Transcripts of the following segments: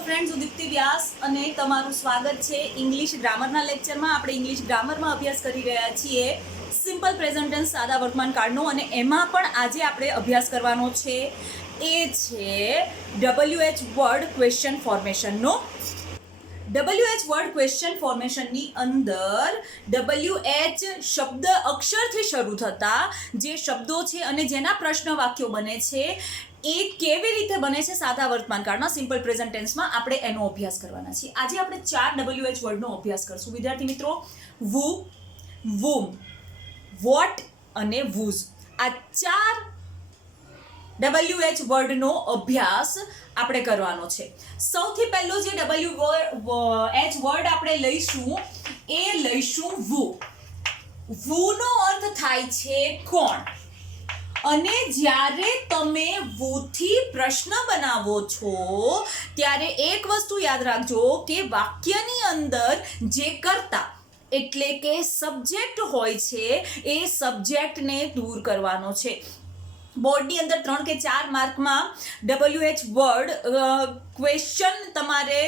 Hello friends, હું દીપ્તિ વ્યાસ અને તમારું સ્વાગત છે ઇંગ્લિશ ગ્રામરના લેક્ચરમાં. આપણે ઇંગ્લિશ ગ્રામરમાં અભ્યાસ કરી રહ્યા છીએ સિમ્પલ પ્રેઝન્ટ ટેન્સ સાદા વર્તમાન કાળનો, અને એમાં પણ આજે આપણે અભ્યાસ કરવાનો છે એ છે WH વર્ડ ક્વેશ્ચન ફોર્મેશનનો. WH વર્ડ ક્વેશ્ચન ફોર્મેશનની અંદર WH શબ્દ અક્ષરથી શરૂ થતા જે શબ્દો છે અને જેના પ્રશ્ન વાક્યો બને છે એ કેવી રીતે બને છે સાદા વર્તમાન કાળમાં સિમ્પલ પ્રેઝન્ટ ટેન્સમાં, આપણે એનો અભ્યાસ કરવાના છીએ. આજે આપણે 4 WH વર્ડનો અભ્યાસ કરશું વિદ્યાર્થી મિત્રો. વુ, વુમ, વોટ અને વુઝ. આ 4 WH વર્ડનો અભ્યાસ આપણે કરવાનો છે. સૌથી પહેલો જે WH વર્ડ આપણે લઈશું વુ. વુનો અર્થ થાય છે કોણ. અને જ્યારે તમે વુથી પ્રશ્ન બનાવો છો ત્યારે એક વસ્તુ યાદ રાખજો કે વાક્યની અંદર જે કર્તા એટલે કે સબ્જેક્ટ હોય છે એ સબ્જેક્ટને દૂર કરવાનો છે. બોર્ડની અંદર 3 કે 4 માર્કમાં WH વર્ડ ક્વેશ્ચન તમારે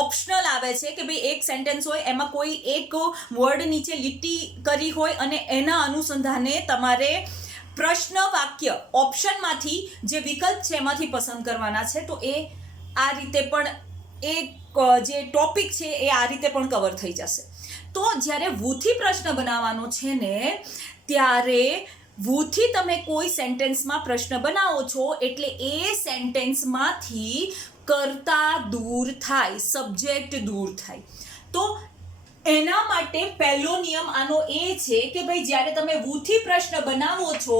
ઓપ્શનલ આવે છે કે ભાઈ એક સેન્ટેન્સ હોય એમાં કોઈ એક વર્ડ નીચે લીટી કરી હોય અને એના અનુસંધાને તમારે પ્રશ્ન વાક્ય ઓપ્શનમાંથી જે વિકલ્પ છે એમાંથી પસંદ કરવાના છે. તો એ આ રીતે પણ એક જે ટોપિક છે એ આ રીતે પણ કવર થઈ જશે. તો જ્યારે વુથી પ્રશ્ન બનાવવાનો છે ને ત્યારે વુથી તમે કોઈ સેન્ટેન્સમાં પ્રશ્ન બનાવો છો એટલે એ સેન્ટેન્સમાંથી કર્તા દૂર થાય, સબ્જેક્ટ દૂર થાય. તો એના માટે પહેલો નિયમ આનો એ છે કે ભાઈ જ્યારે તમે વુથી પ્રશ્ન બનાવો છો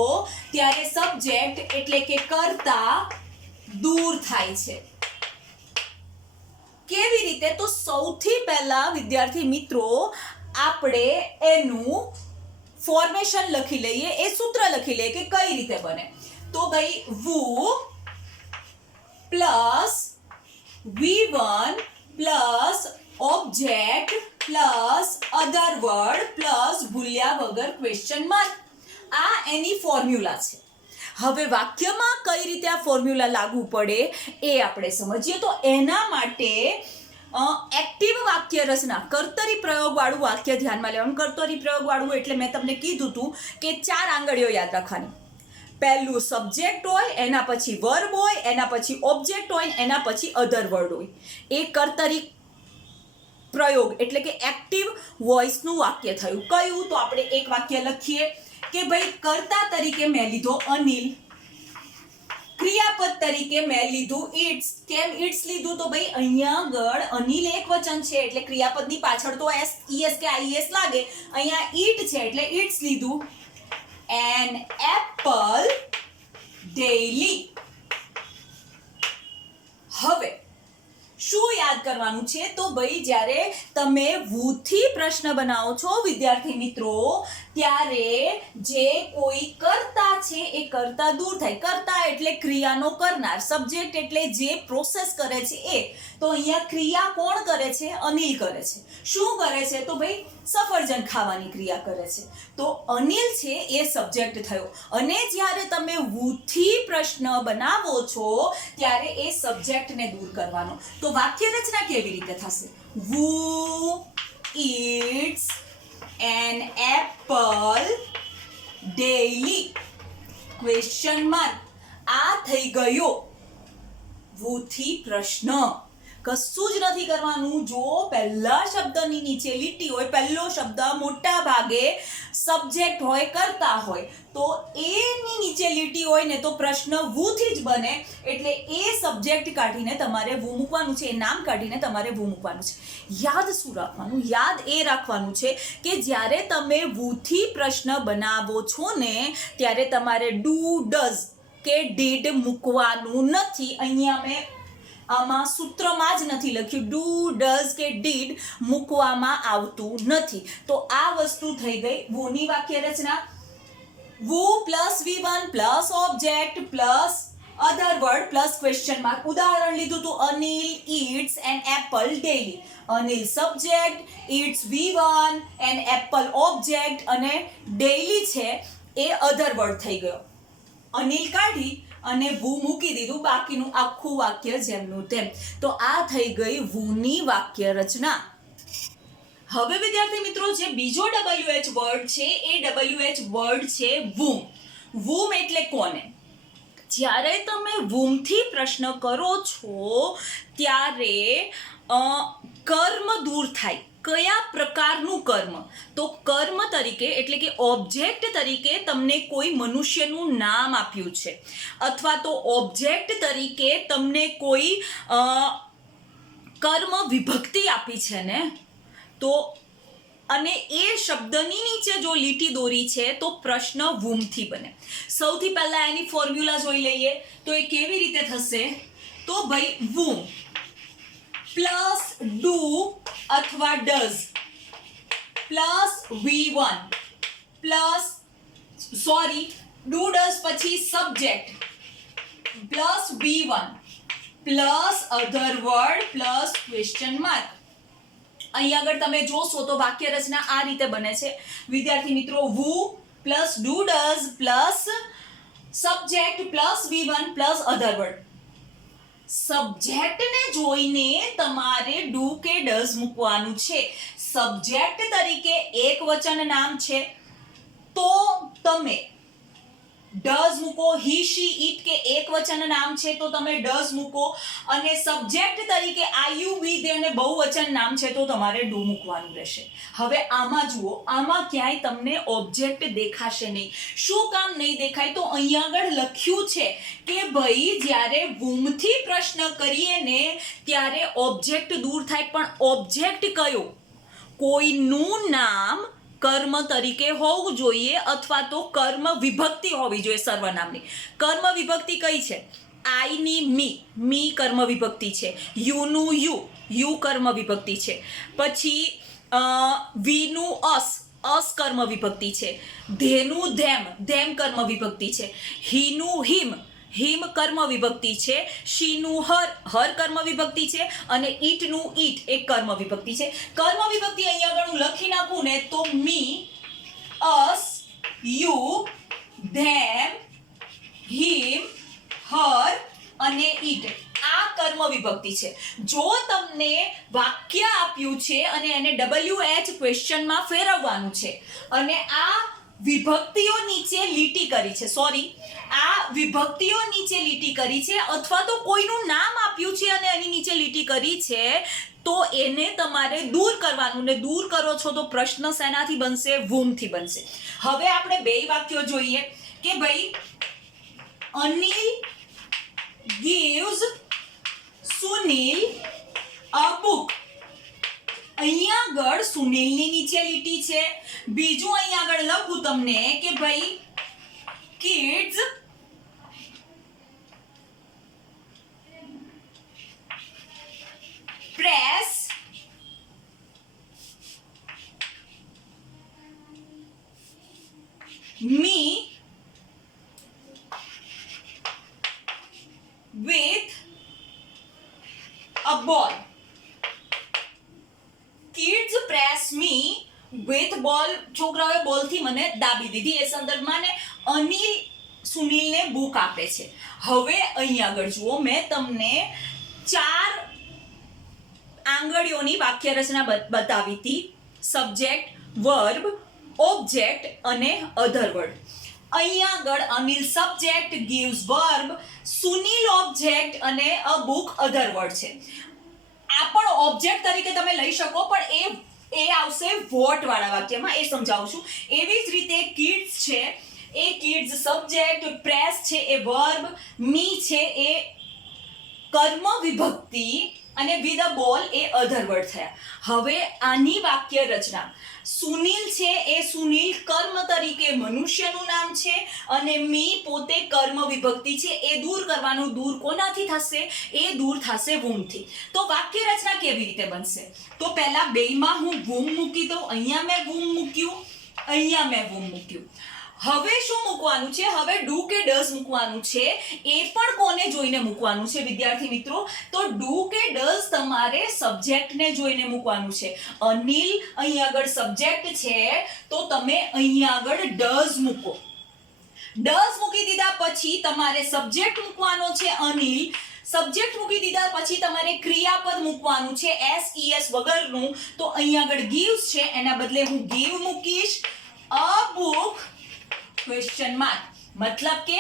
ત્યારે સબ્જેક્ટ એટલે કે કર્તા દૂર થાય છે. કેવી રીતે? તો સૌથી પહેલા વિદ્યાર્થી મિત્રો આપણે એનું ફોર્મેશન લખી લઈએ, એ સૂત્ર લખી લઈએ કે કઈ રીતે બને. તો ભાઈ who plus V1 plus object plus other word plus ભૂલ્યા વગર ક્વેશ્ચન માર્ક. આ એની ફોર્મ્યુલા છે. હવે વાક્યમાં કઈ રીતે આ ફોર્મ્યુલા લાગુ પડે એ આપણે સમજીએ. તો એના માટે એક્ટિવ વાક્ય રચના, કર્તરી પ્રયોગવાળું વાક્ય ધ્યાનમાં લેવાનું. કર્તરી પ્રયોગવાળું એટલે મેં તમને કીધું હતું કે 4 આંગળીઓ યાદ રાખવાની. પહેલું સબ્જેક્ટ હોય, એના પછી વર્બ હોય, એના પછી ઓબ્જેક્ટ હોય, એના પછી અધર વર્ડ હોય. એ કર્તરી પ્રયોગ એટલે કે એક્ટિવ વોઇસનું વાક્ય થયું. કયું? તો આપણે એક વાક્ય લખીએ કે ભાઈ કર્તા તરીકે મેં લીધો અનિલ, ક્રિયાપદ તરીકે મેં લીધું ઇટ્સ. કેમ ઇટ્સ લીધું? તો ભાઈ અહીંયા આગળ અનિલ એક વચન છે એટલે ક્રિયાપદની પાછળ તો એસ કે આઈએસ લાગે. અહીંયા ઈટ છે એટલે ઇટ્સ લીધું. N apple daily. હવે શું યાદ કરવાનું છે? તો ભાઈ જ્યારે તમે વુથી પ્રશ્ન બનાવો છો વિદ્યાર્થી મિત્રો ત્યારે જે કોઈ કર્તા છે એ કર્તા દૂર થાય. કર્તા એટલે ક્રિયાનો કરનાર, સબ્જેક્ટ એટલે જે પ્રોસેસ કરે છે એ. તો અહીંયા ક્રિયા કોણ કરે છે? અનિલ કરે છે. શું કરે છે? તો ભાઈ સફરજન ખાવાની ક્રિયા કરે છે. તો અનિલ છે એ સબ્જેક્ટ થયો. અને જ્યારે તમે વુથી પ્રશ્ન બનાવો છો ત્યારે એ સબ્જેક્ટને દૂર કરવાનો. તો વાક્ય રચના કેવી રીતે થશે? Who eats an apple daily question mark. આ થઈ ગયો વુથી પ્રશ્ન. કશું જ નથી કરવાનું. જો પહેલા શબ્દની નીચે લીટી હોય, પહેલો શબ્દ મોટા ભાગે સબ્જેક્ટ હોય, કરતા હોય, તો એની નીચે લીટી હોય ને તો પ્રશ્ન વુથી જ બને. એટલે એ સબ્જેક્ટ કાઢીને તમારે વુ મૂકવાનું છે, એ નામ કાઢીને તમારે વુ મૂકવાનું છે. યાદ શું રાખવાનું? યાદ એ રાખવાનું છે કે જ્યારે તમે વુથી પ્રશ્ન બનાવો છો ને ત્યારે તમારે ડુ, ડઝ કે ડીડ મૂકવાનું નથી. અહીંયા મેં આમાં સૂત્રમાં જ નથી લખ્યું. ડુ, ડઝ કે ડીડ મૂકવામાં આવતું નથી. તો આ વસ્તુ થઈ ગઈ વુની વાક્ય રચના. Who plus V1 plus object plus other word plus question mark. ઉદાહરણ લીધું તો Anil eats an apple daily. Anil subject, eats V1 an apple object અને ડેઈલી છે એ અધર વર્ડ થઈ ગયો. અનિલ કાઢી અને વુ મૂકી દીધું, બાકીનું આખું વાક્ય જેમનું તેમ. તો આ થઈ ગઈ વુની વાક્ય રચના. હવે વિદ્યાર્થી મિત્રો, જે બીજો WH વર્ડ છે એ WH વર્ડ છે womb. womb એટલે કોને? જ્યારે તમે womb-થી પ્રશ્ન કરો છો ત્યારે કર્મ દૂર થાય. કયા પ્રકારનું કર્મ? તો કર્મ તરીકે એટલે કે ઓબ્જેક્ટ તરીકે તમને કોઈ મનુષ્યનું નામ આપ્યું છે, અથવા તો ઓબ્જેક્ટ તરીકે તમને કોઈ કર્મ વિભક્તિ આપી છે ને, તો અને એ શબ્દની નીચે જો લીટી દોરી છે તો પ્રશ્ન womb-થી બને. સૌથી પહેલા એની ફોર્મ્યુલા જોઈ લઈએ. તો એ કેવી રીતે થશે? તો ભાઈ womb પ્લસ ડુ અથવા does plus V1 plus do does પછી subject plus V1 plus other word plus question mark. અહીં આગળ તમે જોશો તો વાક્ય રચના આ રીતે બને છે વિદ્યાર્થી મિત્રો. Who plus do does plus subject plus V1 plus other word. સબ્જેક્ટને જોઈને તમારે ડુ કે ડઝ મૂકવાનું છે. સબ્જેક્ટ તરીકે એક વચન નામ છે તો તમે ડઝ મૂકો. હી શી ઈટ કે એક વચન નામ છે તો તમે ડઝ મૂકો. અને સબ્જેક્ટ તરીકે આઈ યુ વી દે અને બહુવચન નામ છે તો તમારે ડુ મૂકવાનું રહેશે. હવે આમાં જુઓ, આમાં ક્યાંય તમને ઓબ્જેક્ટ દેખાશે નહીં. શું કામ નહીં દેખાય? તો અહીંયા આગળ લખ્યું છે કે ભાઈ જ્યારે womb-થી પ્રશ્ન કરીએ ને ત્યારે ઓબ્જેક્ટ દૂર થાય, પણ ઓબ્જેક્ટ કયો? કોઈનું નામ કર્મ તરીકે હોવું જોઈએ, અથવા તો કર્મ વિભક્તિ હોવી જોઈએ સર્વનામની. કર્મ વિભક્તિ કઈ છે? આઈ ની મી કર્મ વિભક્તિ છે. યુ નું યુ કર્મ વિભક્તિ છે. પછી વી નું અસ કર્મ વિભક્તિ છે. ધેનું ધેમ કર્મ વિભક્તિ છે. હી નું હિમ કર્મ વિભક્તિ છે. શી નું હર કર્મ વિભક્તિ છે. અને ઈટ નું ઈટ એક કર્મ વિભક્તિ છે. કર્મ વિભક્તિ અહીંયા આગળ હું લખી નાખું ને તો મી, અસ, યુ, ધેમ, હિમ, હર અને ઈટ આ કર્મ વિભક્તિ છે. જો તમને વાક્ય આપ્યું છે અને એને WH ક્વેશ્ચનમાં ફેરવવાનું છે અને આ વિભક્તિઓ નીચે લીટી કરી છે, આ વિભક્તિઓ નીચે લીટી કરી છે, અથવા તો કોઈનું નામ આપ્યું છે અને એની નીચે લીટી કરી છે, તો એને તમારે દૂર કરવાનું. ને દૂર કરો છો તો પ્રશ્ન શેનાથી બનશે? womb-થી બનશે. હવે આપણે બે વાક્યો જોઈએ કે ભાઈ Anil gives Sunil a book. અહીંયા આગળ સુનિલની નીચે લીટી છે. બીજું અહીંયા આગળ લખું તમને કે ભાઈ kids press me with a ball. Kids press me with ball. છોકરાઓએ બોલથી મને દાબી દીધી. એ સંદર્ભમાં ને અનિલ સુનિલને બુક આપે છે. હવે અહીં આગળ જુઓ, મેં તમને 4 આંગળીઓની વાક્ય રચના બતાવી હતી. સબ્જેક્ટ, વર્બ, ઓબ્જેક્ટ અને અધર વર્ડ. અહીંયા આગળ Anil subject, gives verb, Sunil object અને અ બુક અધર વર્ડ છે. આ પણ ઓબ્જેક્ટ તરીકે તમે લઈ શકો, પણ એ આવશે વોટ વાળા વાક્યમાં, એ સમજાવું છું. એવી જ રીતે કિડ્સ છે એ કિડ્સ સબ્જેક્ટ, પ્રેસ છે એ વર્બ, મી છે એ કર્મ વિભક્તિ અને વિથ અ બોલ એ અધર વર્ડ થયા. હવે આની વાક્ય રચના, સુનિલ છે એ સુનિલ કર્મ તરીકે મનુષ્યનું નામ છે અને મી પોતે કર્મ વિભક્તિ છે. એ દૂર કરવાનું. દૂર કોનાથી થશે? એ દૂર થશે womb-થી. તો વાક્ય રચના કેવી રીતે બનશે? તો પહેલા બેયમાં હું womb મૂકી દઉં. અહીંયા મેં womb મૂક્યું, અહીંયા મેં womb મૂક્યું. હવે શું મૂકવાનું છે? હવે ડુ કે ડઝ મૂકવાનું છે. એ પણ કોને જોઈને મૂકવાનું છે વિદ્યાર્થી મિત્રો? તો ડુ કે ડઝ તમારે સબ્જેક્ટને જોઈને મૂકવાનું છે. અનિલ અહીં આગળ સબ્જેક્ટ છે તો તમે અહીં આગળ ડઝ મૂકો. ડઝ મૂકી દીધા પછી તમારે સબ્જેક્ટ મૂકવાનો છે અનિલ. સબ્જેક્ટ મૂકી દીધા પછી તમારે ક્રિયાપદ મૂકવાનું છે એસ વગરનું. તો અહીંયા આગળ gives છે, એના બદલે હું give મૂકીશ. અ બુક ક્વેશ્ચન માર્ક. મતલબ કે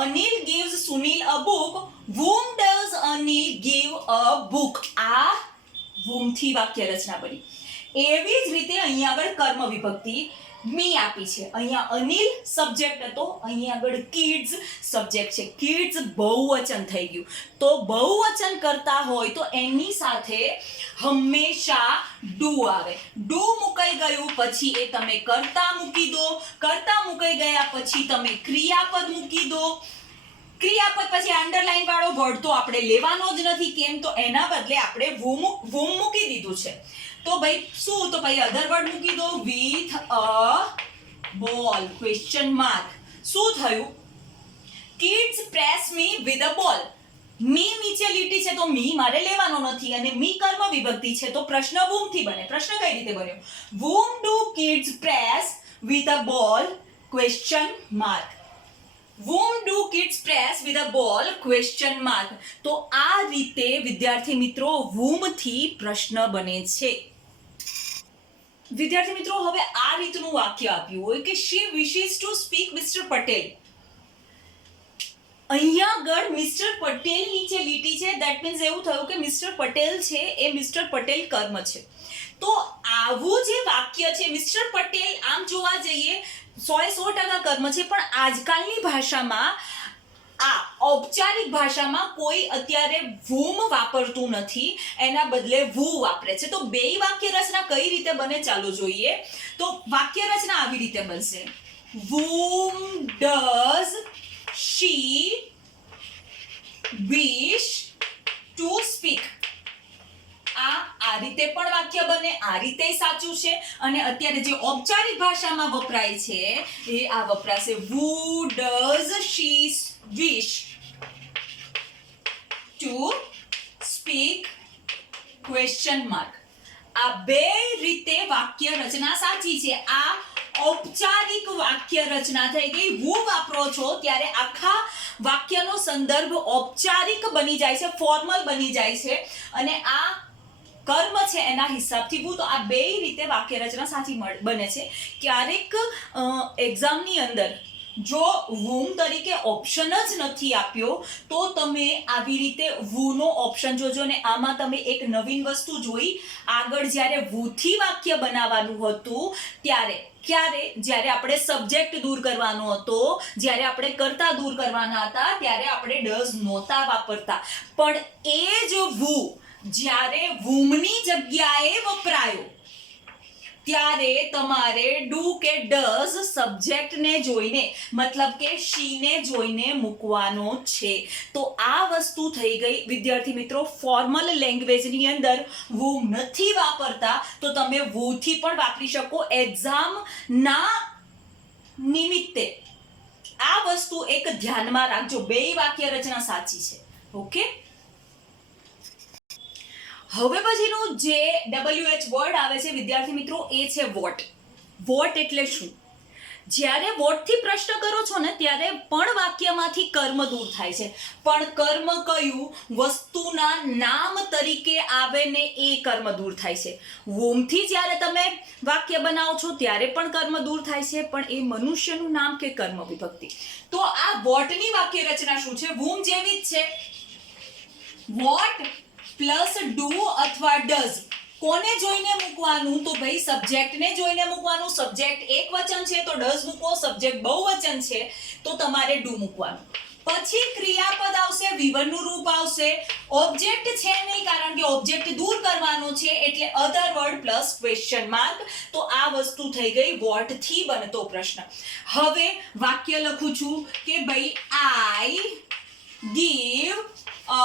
Anil gives Sunil a book. whom does Anil give a book? આ whom થી વાક્ય રચના બની. એવી જ રીતે અહીંયા આગળ કર્મ વિભક્તિ મી આપી છે. અહીંયા અનિલ સબ્જેક્ટ હતો, અહીંયા આગળ કિડ્સ સબ્જેક્ટ છે. કિડ્સ બહુવચન થઈ ગયું. તો બહુવચન કરતા હોય તો એની સાથે હંમેશા ડુ આવે. ડુ મુકાઈ ગયું પછી એ તમે કર્તા મૂકી દો. કર્તા મુકાઈ ગયા પછી તમે ક્રિયાપદ મૂકી દો. ક્રિયાપદ પછી અંડરલાઈન વાળો વર્ડ તો આપણે લેવાનો જ નથી. કેમ? તો એના બદલે આપણે whom મૂકી દીધું છે. તો ભાઈ શું? તો ભાઈ અધર વર્ડ મૂકી દો. with a ball question mark. શું થયું? kids press me with a ball. મી નીચે લીટી છે તો મી મારે લેવાનો નથી અને મી કર્મ વિભક્તિ છે તો પ્રશ્ન whom થી બને. પ્રશ્ન કઈ રીતે બન્યો? whom do kids press with a ball question mark. whom do kids press with a ball question mark. તો આ રીતે વિદ્યાર્થી મિત્રો whom થી પ્રશ્ન બને છે. વિદ્યાર્થી મિત્રો હવે આ રીતનું વાક્ય આપ્યું હોય કે she wishes to speak Mr. Patel. અહીંયા આગળ મિસ્ટર પટેલ નીચે લીટી છે. ધેટ મીન્સ એવું થયું કે મિસ્ટર પટેલ છે એ મિસ્ટર પટેલ કર્મ છે. તો આવું જે વાક્ય છે મિસ્ટર પટેલ આમ જોવા જઈએ 100% કર્મ છે, પણ આજકાલની ભાષામાં આ ઔપચારિક ભાષામાં કોઈ અત્યારે whom વાપરતું નથી, એના બદલે who વાપરે છે. તો બે વાક્ય રચના કઈ રીતે બને ચાલો જોઈએ. તો વાક્ય રચના આવી રીતે બનશે. whom does she wish to speak. આ રીતે પણ વાક્ય બને, આ રીતે સાચું છે. અને અત્યારે જે ઔપચારિક ભાષામાં વપરાય છે એ આ વપરાશે who does she wish to speak question mark. આ બે રીતે વાક્ય રચના સાચી છે. આ ઔપચારિક વાક્ય રચના થઈ ગઈ. who વાપરો છો ત્યારે આખા વાક્યનો સંદર્ભ ઔપચારિક બની જાય છે, ફોર્મલ બની જાય છે. અને આ કર્મ છે એના હિસાબથી who. તો આ બે રીતે વાક્ય રચના સાચી બને છે. ક્યારેક એક્ઝામની અંદર જો whom તરીકે ઓપ્શન જ નથી આપ્યો તો તમે આવી રીતે who નો ઓપ્શન જોજો. ને આમાં તમે એક નવીન વસ્તુ જોઈ. આગળ જ્યારે who થી વાક્ય બનાવવાનું હતું ત્યારે જ્યારે આપણે સબ્જેક્ટ દૂર કરવાનો હતો, જ્યારે આપણે કર્તા દૂર કરવાના હતા ત્યારે આપણે ડઝ નહોતા વાપરતા. પણ એ જ who જ્યારે whomની જગ્યાએ વપરાયો ત્યારે તમારે ડુ કે ડઝ સબ્જેક્ટને જોઈને મતલબ કે શીને જોઈને મૂકવાનો છે. તો આ વસ્તુ થઈ ગઈ વિદ્યાર્થી મિત્રો. ફોર્મલ લેંગ્વેજની અંદર whom નથી વાપરતા તો તમે who થી પણ વાપરી શકો. એક્ઝામના નિમિત્તે આ વસ્તુ એક ધ્યાનમાં રાખજો. બે વાક્ય રચના સાચી છે. ઓકે. હવે પછીનું જે WH વર્ડ આવે છે વિદ્યાર્થી મિત્રો એ છે વોટ. વોટ એટલે શું? જ્યારે વોટ થી પ્રશ્ન કરો છો ને ત્યારે પણ વાક્યમાંથી કર્મ દૂર થાય છે. પણ કર્મ કયું? વસ્તુના નામ તરીકે આવે ને એ કર્મ દૂર થાય છે. whom થી જ્યારે તમે વાક્ય બનાવો છો ત્યારે પણ કર્મ દૂર થાય છે, પણ એ મનુષ્યનું નામ કે કર્મ વિભક્તિ. તો આ વોટની વાક્ય રચના શું છે? whom જેવી જ છે. વોટ પ્લસ ડુ અથવા ડઝ. કોને જોઈને મૂકવાનું? તો ભાઈ સબ્જેક્ટને જોઈને મૂકવાનું. સબ્જેક્ટ એક વચન છે તો ડઝ મૂકો, સબ્જેક્ટ બહુવચન છે તો તમારે ડુ મૂકવાનું. પછી ક્રિયાપદ આવશે, વિવન નું રૂપ આવશે. ઓબ્જેક્ટ છે નહીં કારણ કે ઓબ્જેક્ટ દૂર કરવાનો છે એટલે અધર વર્ડ પ્લસ ક્વેશ્ચન માર્ક. તો આ વસ્તુ થઈ ગઈ વોટ થી બનતો પ્રશ્ન. હવે વાક્ય લખું છું કે ભાઈ આઈ give a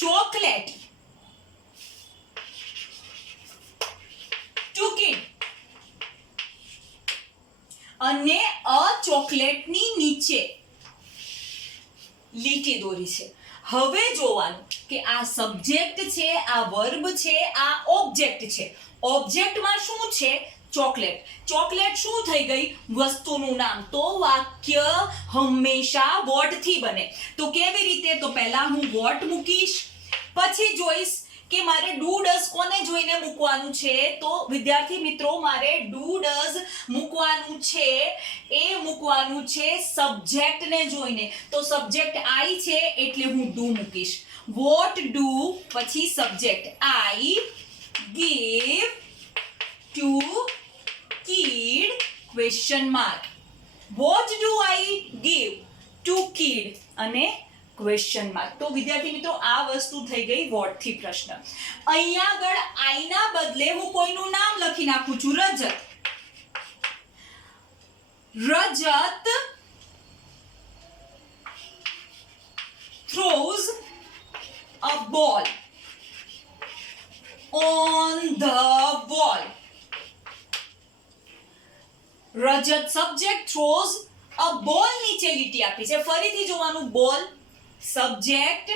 chocolate to kid. અને અ ચોકલેટની નીચે લીટી દોરી છે. હવે જોવાનું કે આ સબ્જેક્ટ છે, આ વર્બ છે, આ ઓબ્જેક્ટ છે. ઓબ્જેક્ટમાં શું છે? ચોકલેટ. ચોકલેટ શું થઈ ગઈ? વસ્તુનું નામ. તો વાક્ય હંમેશા વોટ થી બને. તો કેવી રીતે? તો પહેલા હું વોટ મૂકીશ, પછી જોઈશ કે મારે ડુ ડઝ કોને જોઈને મૂકવાનું છે. તો વિદ્યાર્થી મિત્રો, મારે ડુ ડઝ મૂકવાનું છે, એ મૂકવાનું છે સબ્જેક્ટને જોઈને. તો સબ્જેક્ટ આઈ છે એટલે હું ડુ મૂકીશ. વોટ ડુ પછી subject I give to kid question mark. What do I give to kid અને question mark. તો વિદ્યાર્થી મિત્રો, આ વસ્તુ થઈ ગઈ વોટ થી પ્રશ્ન. અહીંયા આગળ આઈ ના બદલે હું કોઈનું નામ લખી નાખું છું, Rajat. Rajat throws a ball on the wall. Rajat subject throws a ball, નીચે લીટી આપી છે. ફરીથી જોવાનું, બોલ સબ્જેક્ટ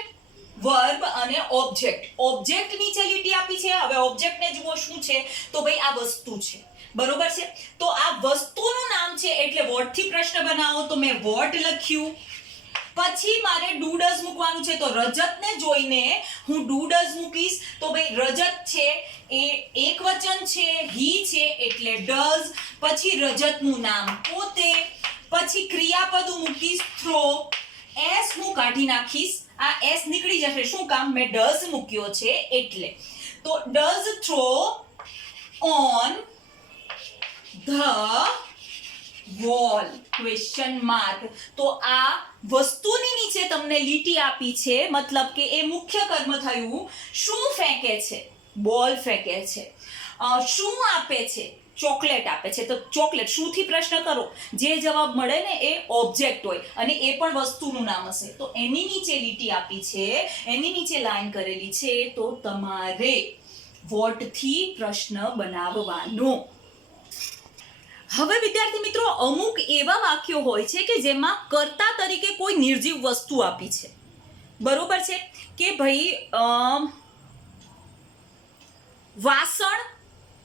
વર્બ અને ઓબ્જેક્ટ. ઓબ્જેક્ટ નીચે લીટી આપી છે. હવે ઓબ્જેક્ટને જુઓ શું છે, તો ભાઈ આ વસ્તુ છે, બરોબર છે. તો આ વસ્તુનું નામ છે એટલે વોટ થી પ્રશ્ન બનાવો. તો મેં વોટ લખ્યું. પછી મારે ડુ ડઝ મૂકવાનું છે. તો રજતને જોઈને હું ડુ ડઝ મૂકીશ. તો ભાઈ રજત છે એ એક વચન છે, હી છે એટલે ડઝ. પછી રજતનું નામ પોતે. પછી ક્રિયાપદ મૂકીશ થ્રો. એસ હું કાઢી નાખીશ. આ એસ નીકળી જશે. શું કામ? મેં ડઝ મૂક્યો છે એટલે. તો does throw on the wall question mark. તો આ વસ્તુની નીચે તમને લીટી આપી છે, મતલબ કે એ મુખ્ય કર્મ થયું. શું ફેંકે છે? બોલ ફેંકે છે. શું આપે છે? ચોકલેટ આપે છે. તો ચોકલેટ શું થી પ્રશ્ન કરો, જે જવાબ મળે ને એ ઓબ્જેક્ટ હોય અને એ પણ વસ્તુનું નામ હશે. તો એની નીચે લીટી આપી છે, એની નીચે લાઈન કરેલી છે. તો તમારે વોટ થી પ્રશ્ન બનાવવાનો. હવે વિદ્યાર્થી મિત્રો, અમુક એવા વાક્યો હોય છે કે જેમાં કર્તા તરીકે કોઈ નિર્જીવ વસ્તુ આપી છે, બરોબર છે. કે ભાઈ વાસણ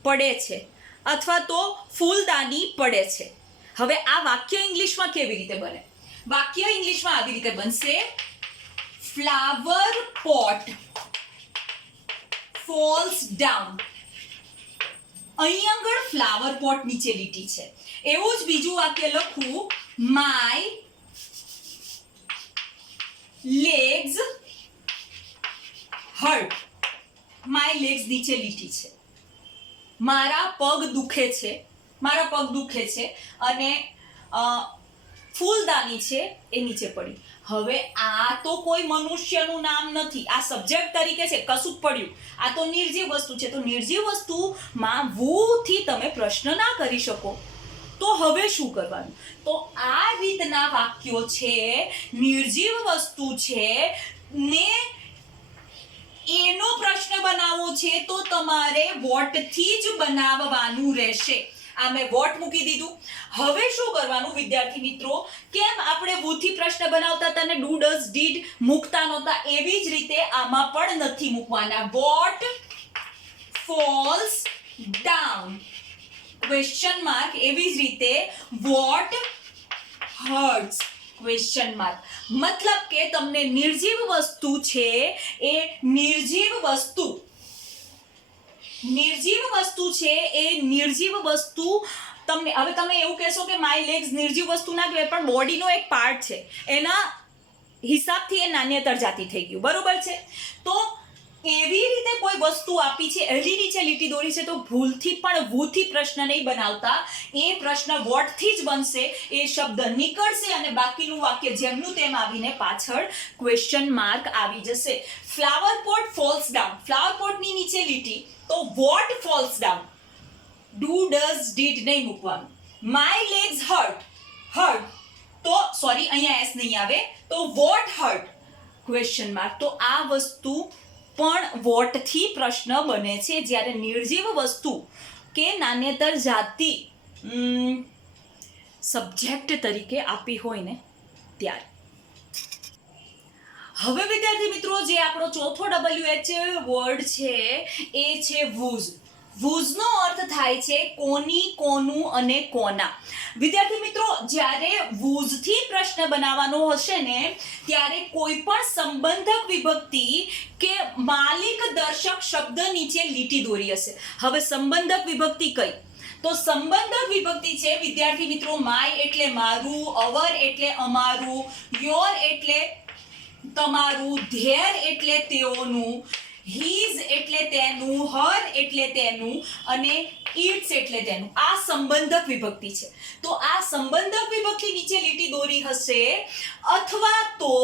પડે છે અથવા તો ફૂલદાની પડે છે. હવે આ વાક્ય ઇંગ્લિશમાં કેવી રીતે બને? વાક્ય ઇંગ્લિશમાં આવી રીતે બનશે, ફ્લાવર પોટ ફોલ્સ ડાઉન. અહીં આગળ ફ્લાવર પોટ નીચે લીટી છે. એવું જ બીજું વાક્ય લખું, my legs hurt. My legs નીચે લીટી છે. મારા પગ દુખે છે, મારા પગ દુખે છે અને ફૂલદાની છે એ નીચે પડી. હવે આ તો કોઈ મનુષ્યનું નામ નથી, આ સબ્જેક્ટ તરીકે છે, કશું પડ્યું. આ તો નિર્જીવ વસ્તુ છે. તો નિર્જીવ વસ્તુમાં વુ થી તમે પ્રશ્ન ના કરી શકો. તો હવે શું કરવાનું? તો આ રીતના વાક્યો છે, નિર્જીવ વસ્તુ છે ને એનો પ્રશ્ન બનાવવો છે. તો તમારે વોટ થી જ બનાવવાનું રહેશે. આ મેં વોટ મૂકી દીધું. હવે શું કરવાનું વિદ્યાર્થી મિત્રો? કેમ આપણે વુ થી પ્રશ્ન બનાવતા હતા ને ડુ ડઝ ડીડ મૂકતા નહોતા, એવી જ રીતે આમાં પણ નથી મૂકવાના. What falls down question mark. એવી જ રીતે વોટ હર્ટ્સ ક્વેશ્ચન માર્ક. મતલબ કે તમને નિર્જીવ વસ્તુ છે એ નિર્જીવ વસ્તુ છે એ નિર્જીવ વસ્તુ તમને. હવે તમે એવું કહેશો કે માય લેગ્સ નિર્જીવ વસ્તુ ના કહેવાય, પણ બોડીનો એક પાર્ટ છે, એના હિસાબથી એ નાન્યતર જાતિ થઈ ગયું, બરોબર છે. તો એવી રીતે કોઈ વસ્તુ આપી છે, એની નીચે લીટી દોરી છે, તો ભૂલથી પણ વુ થી પ્રશ્ન નહીં બનાવતા. એ પ્રશ્ન વોટ થી જ બનશે. એ શબ્દ નીકળશે અને બાકીનું વાક્ય જેમનું તેમ આવીને પાછળ ક્વેશ્ચન માર્ક આવી જશે. Flower pot falls down. Flower પોટની નીચે લીટી, તો what falls down. Do does did નહીં મૂકવાનું. My legs hurt. તો સોરી, અહીંયા એસ નહીં આવે. તો વોટ હર્ટ ક્વેશ્ચન માર્ક. તો આ વસ્તુ પણ વોટ થી પ્રશ્ન બને છે જ્યારે નિર્જીવ વસ્તુ કે નાન્યતર જાતિ સબ્જેક્ટ તરીકે આપી હોય ને ત્યારે. હવે વિદ્યાર્થી મિત્રો, જે આપણો ચોથો WH વર્ડ છે એ છે વૂઝ. whose નો અર્થ થાય છે કોની, કોનું અને કોના. વિદ્યાર્થી મિત્રો, જ્યારે whose થી પ્રશ્ન બનાવવાનો હશે ને ત્યારે કોઈ પણ સંબંધક વિભક્તિ કે માલિક દર્શક શબ્દ નીચે લીટી દોરી હશે. હવે સંબંધક વિભક્તિ કઈ? તો સંબંધક વિભક્તિ છે વિદ્યાર્થી મિત્રો, માય એટલે મારું, અવર એટલે અમારું, યોર એટલે તમારું, ધેર એટલે તેઓનું, હીઝ એટલે તેનું, હર એટલે તેનું અને ઇટ્સ એટલે તેનું. આ સંબંધક વિભક્તિ છે. તો આ સંબંધક વિભક્તિ નીચે લીટી દોરી હશે અથવા તો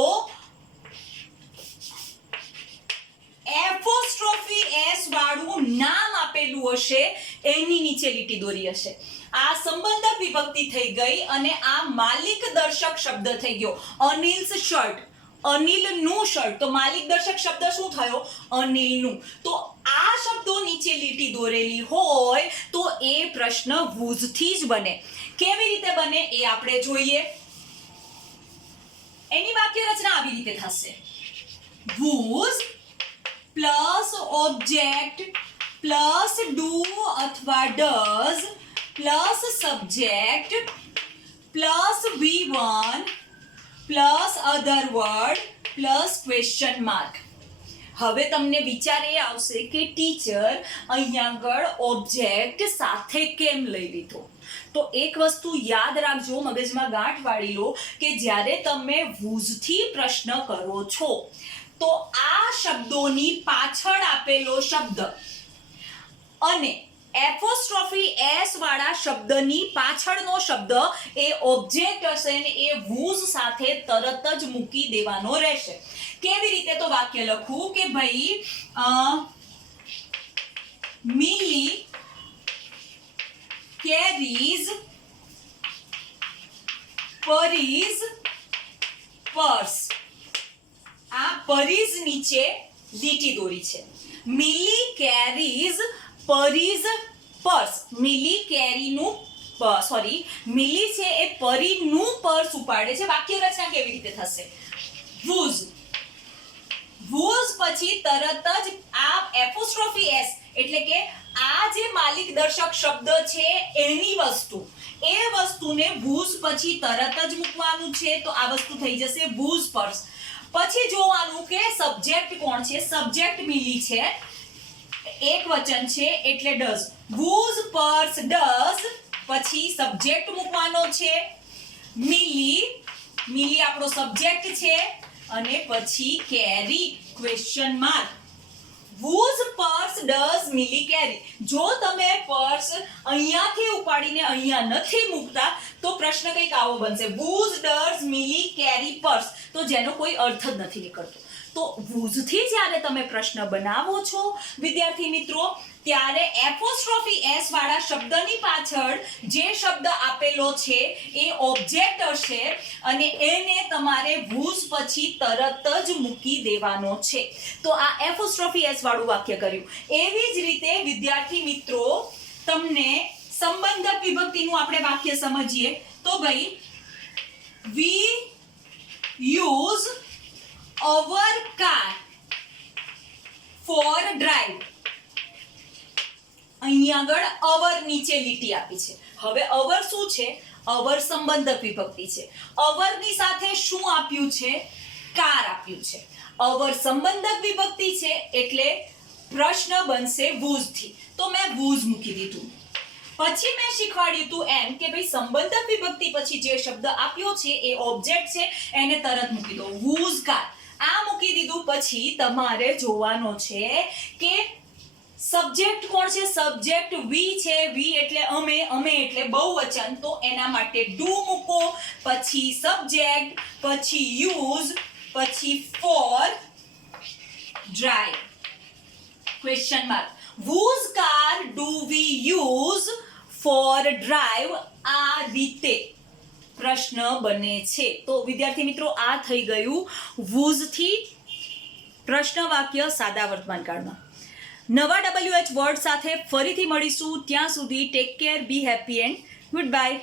એપોસ્ટ્રોફી એસ વાળું નામ આપેલું હશે એની નીચે લીટી દોરી હશે. આ સંબંધક વિભક્તિ થઈ ગઈ અને આ માલિક દર્શક શબ્દ થઈ ગયો. અનિલ્સ શર્ટ, અનિલનું શર્ટ. તો માલિક દર્શક શબ્દ શું થયો? અનિલનું. તો આ શબ્દો નીચે લીટી દોરેલી હોય તો એ પ્રશ્ન whose થી જ બને. કેવી રીતે બને એ આપણે જોઈએ. એની વાક્ય રચના આવી રીતે થશે: whose પ્લસ ઓબ્જેક્ટ પ્લસ ડુ અથવા does plus subject plus V1 plus other word plus question mark. હવે તમને વિચાર એ આવશે કે ટીચર અહીંયા આગળ ઓબ્જેક્ટ સાથે કેમ લઈ લીધો? તો એક વસ્તુ યાદ રાખજો, મગજમાં ગાંઠ વાળી લો કે જ્યારે તમે whose થી પ્રશ્ન કરો છો તો આ શબ્દોની પાછળ આપેલો શબ્દ અને એપોસ્ટ્રોફી એસ વાળા શબ્દની પાછળનો શબ્દ એ ઓબ્જેક્ટ હશે ને એ whose સાથે તરત જ મૂકી દેવાનો રહેશે. કેવી રીતે? તો વાક્ય લખું કે ભાઈ મિલી કેરીઝ પરીઝ પર્સ. આ પરીઝ નીચે લીટી દોરી છે. મિલી કેરીઝ પરીઝ પર્સ. મિલી કેરીનું મિલી છે એ પરીનું પર્સ ઉપાડે છે. વાક્ય રચના કેવી રીતે થશે? whose. whose પછી તરત જ આ એપોસ્ટ્રોફી એસ એટલે કે આ જે માલિક દર્શક શબ્દ છે એની વસ્તુ, એ વસ્તુને whose પછી તરત જ મૂકવાનું છે. તો આ વસ્તુ થઈ જશે whose પર્સ. પછી જોવાનું કે સબ્જેક્ટ કોણ છે. સબ્જેક્ટ મિલી છે, એક વચન છે એટલે ડઝ. whose પર્સ ડઝ પછી સબ્જેક્ટ મૂકવાનો છે મિલી. મિલી આપણો સબ્જેક્ટ છે અને પછી carry question mark. whose purse does Mili carry. જો તમે પર્સ અહીંયાથી ઉપાડીને અહીંયા નથી મૂકતા તો પ્રશ્ન કંઈક આવો બનશે: whose does Mili carry purse. તો જેનો કોઈ અર્થ જ નથી નીકળતો. તો whose થી જ્યારે તમે પ્રશ્ન બનાવો છો વિદ્યાર્થી મિત્રો ત્યારે એપોસ્ટ્રોફી એસ વાળા શબ્દની પાછળ જે શબ્દ આપેલો છે એ ઓબ્જેક્ટ હશે અને એને તમારે whose પછી તરત જ મૂકી દેવાનો છે. તો આ એપોસ્ટ્રોફી એસ વાળું વાક્ય કર્યું. એવી જ રીતે વિદ્યાર્થી મિત્રો તમને સંબંધક વિભક્તિનું આપણે વાક્ય સમજીએ તો ભાઈ વી use our car for drive. અહીંયા આગળ અવર નીચે લીટી આપી છે. હવે અવર શું છે? અવર સંબંધક વિભક્તિ છે. અવરની સાથે શું આપ્યું છે? કાર આપ્યું છે. અવર સંબંધક વિભક્તિ છે એટલે પ્રશ્ન બનશે whose થી. તો મેં whose મૂકી દીધું. પછી મેં શીખવાડ્યું હતું એમ કે ભાઈ સંબંધક વિભક્તિ પછી જે શબ્દ આપ્યો છે એ ઓબ્જેક્ટ છે એને તરત મૂકી દો. whose car. આ મૂકી દીધું પછી તમારે જોવાનો છે કે સબ્જેક્ટ કોણ છે? સબ્જેક્ટ વી છે. વી એટલે અમે, અમે એટલે બહુવચન. તો એના માટે ડુ મૂકો, પછી સબ્જેક્ટ, પછી યુઝ, પછી for drive question mark. whose car do we use for drive? આ રીતે પ્રશ્ન બને છે. તો વિદ્યાર્થી મિત્રો આ થઈ ગયું whose થી પ્રશ્ન વાક્ય સાદા વર્તમાન કાળમાં. નવા WH વર્ડ સાથે ફરીથી મળીશું. ત્યાં સુધી take care, B happy and good bye.